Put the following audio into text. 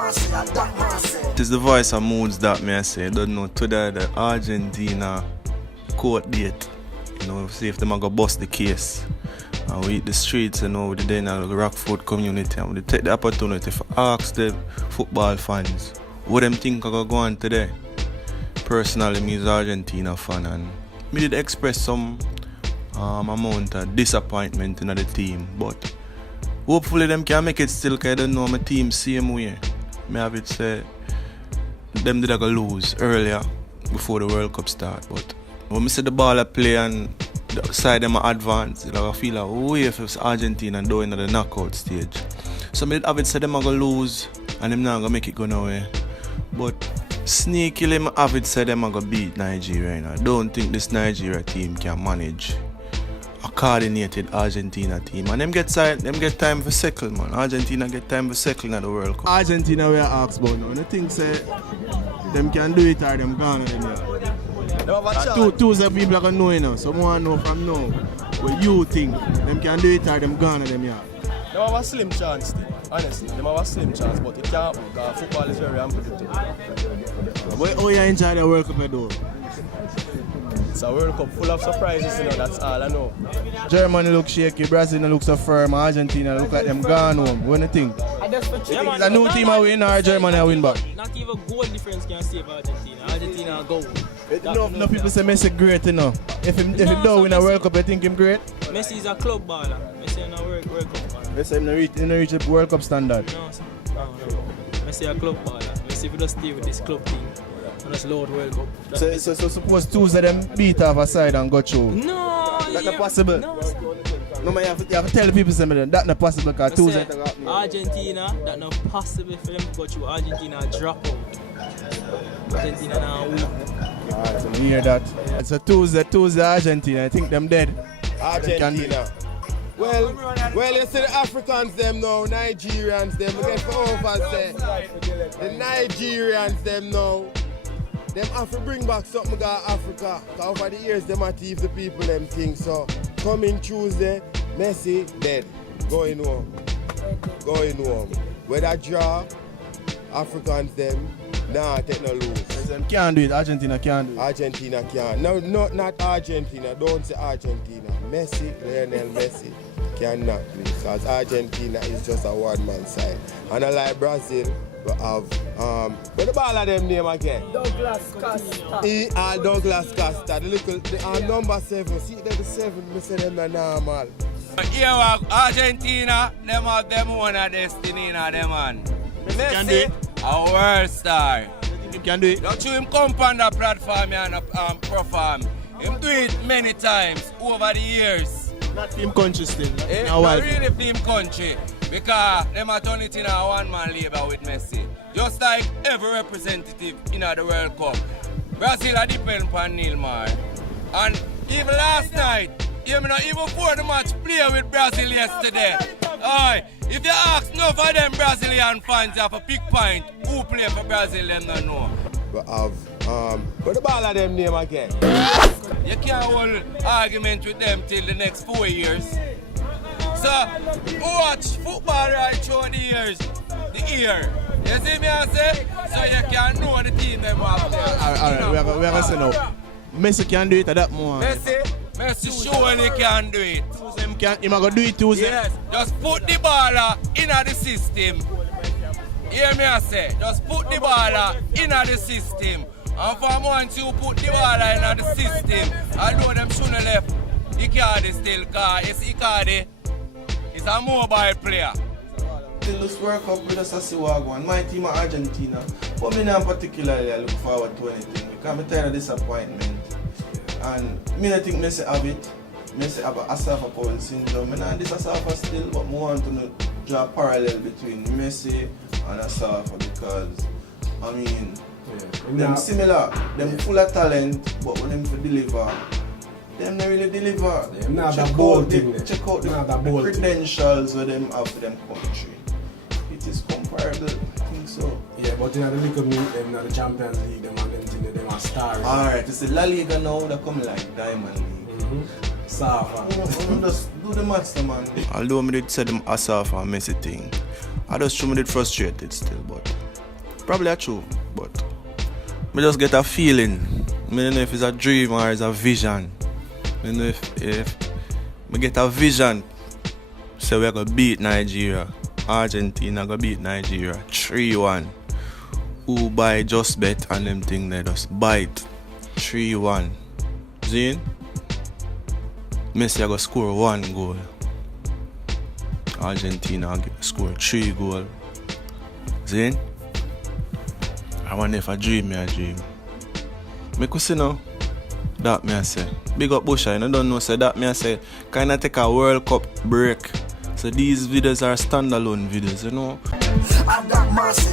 It is the voice of moods that me I say. Don't know today the Argentina court date. You know, see if them are gonna bust the case. And we hit the streets, you know, with the Rockford community, and we take the opportunity to ask the football fans what them think are gonna go on today. Personally, me is Argentina fan, and me did express some amount of disappointment in the team, but hopefully them can make it still, because I don't know my team same way. Me have it say them did go lose earlier before the World Cup start, but when I see the ball play and the side them advance, I feel like way if it's Argentina and doing the knockout stage. So I have it say them go lose and them not gonna make it go nowhere. But sneakily I have it say them go beat Nigeria. You know. I don't think this Nigeria team can manage a coordinated Argentina team, and them get time for settle, man. Argentina get time for settle in the World Cup. Argentina we are asked about now. The thing say them can do it or them gone in here. Two people are gonna know, you know. Someone know from now what you think. Them can do it or them gone in them here. They have a slim chance, honestly. They have a slim chance, but it can't happen because football is very unpredictable. How you enjoy the World Cup though? It's a World Cup full of surprises, you know, that's all I know. Germany look shaky, Brazil look so firm, Argentina look like them gone home. What do you think? It's a new team I win or Germany I win back? Not even goal difference can save Argentina. Argentina go. No people say Messi great, you know. If he don't win a World Cup, I think him great. Messi is a club baller. Messi is a World Cup baller. Messi him reach the World Cup standard. No. Messi is a club baller. Messi if he just stay with this club thing. And that's Lord World Cup. So suppose two of them beat off a side and go through? No! That's not possible. No, man, you have to tell the people something. That's not possible because two of them Argentina, that's not possible for them to go through. Argentina drop out. Argentina now win. Alright, so you hear that. So Tuesday Argentina, I think them dead. Argentina. Well, you see the Africans them now, Nigerians them, we get for over say. The Nigerians them now, them have to bring back something about Africa. Cause over the years them have to give the people them things. So coming Tuesday, Messi dead. Going home. Whether draw, Africans them, nah, take no lose. Them can't do it, Argentina can't do it. Argentina can't. No, not Argentina, don't say Argentina. Messi, Lionel Messi cannot do it because Argentina is just a one-man side. And unlike Brazil, we have, what the ball of them name again? Douglas Costa. Douglas Costa, the number 7. See, they're the 7, we say them are normal. Here Argentina, them have them own a destiny in them man. Messi, a world star. You can do it. Don't you him come on the platform and perform. Him do it many times over the years. Not team country still. Not really team country. Because them are turn it in a one-man labor with Messi. Just like every representative in the World Cup. Brazil are depend upon Neymar. And even last night, even before the match, play with Brazil yesterday. Aye, if you ask enough of them Brazilian fans have a pick point, who play for Brazil, them don't know. We have, what the ball of them name again? You can't hold argument with them till the next 4 years. So, watch football right through the years, the year. You see me I say? So you can know the team them have there. Alright, we're going to say now. Messi can do it at that moment. Messi surely can do it. Him going to do it Tuesday? Yes, just put the ball in the system. Hear me I say? Just put the ball in the system. And from once you put the ball in the system, although them shouldn't left, Icardi still, because Icardi is a mobile player. Till this World Cup with us, I see what going. My team are Argentina, but me not particularly I look forward to anything because I'm tired of disappointment. And me I think Messi have it. Messi have a Asafa Powell syndrome. I not this Asafa still, but I want to draw a parallel between Messi and Asafa because I mean them similar, them full of talent, but when them to deliver, them not really deliver. Check out the credentials where them have for them country. It is comparable, I think so. Yeah, but in the league, them in the Champions League, them are stars. Alright, it's the La Liga now, they come like Diamond League. Safa. Just do the match, man. Although I did say them Asafa and Messi thing, I just did frustrated still, but Probably a true, but me just get a feeling. I don't know if it's a dream or it's a vision. I don't know if me get a vision. So we're gonna beat Nigeria. Argentina gonna beat Nigeria 3-1. Who buy just bet and them thing they just bite 3-1. See? Messi gonna score 1 goal. Argentina score 3 goals. See? I wonder if I dream me a dream. Me could see now. That me I say. Big up Busha, you don't know, say that me I say. Kinda take a World Cup break. So these videos are standalone videos, you know. I got mercy,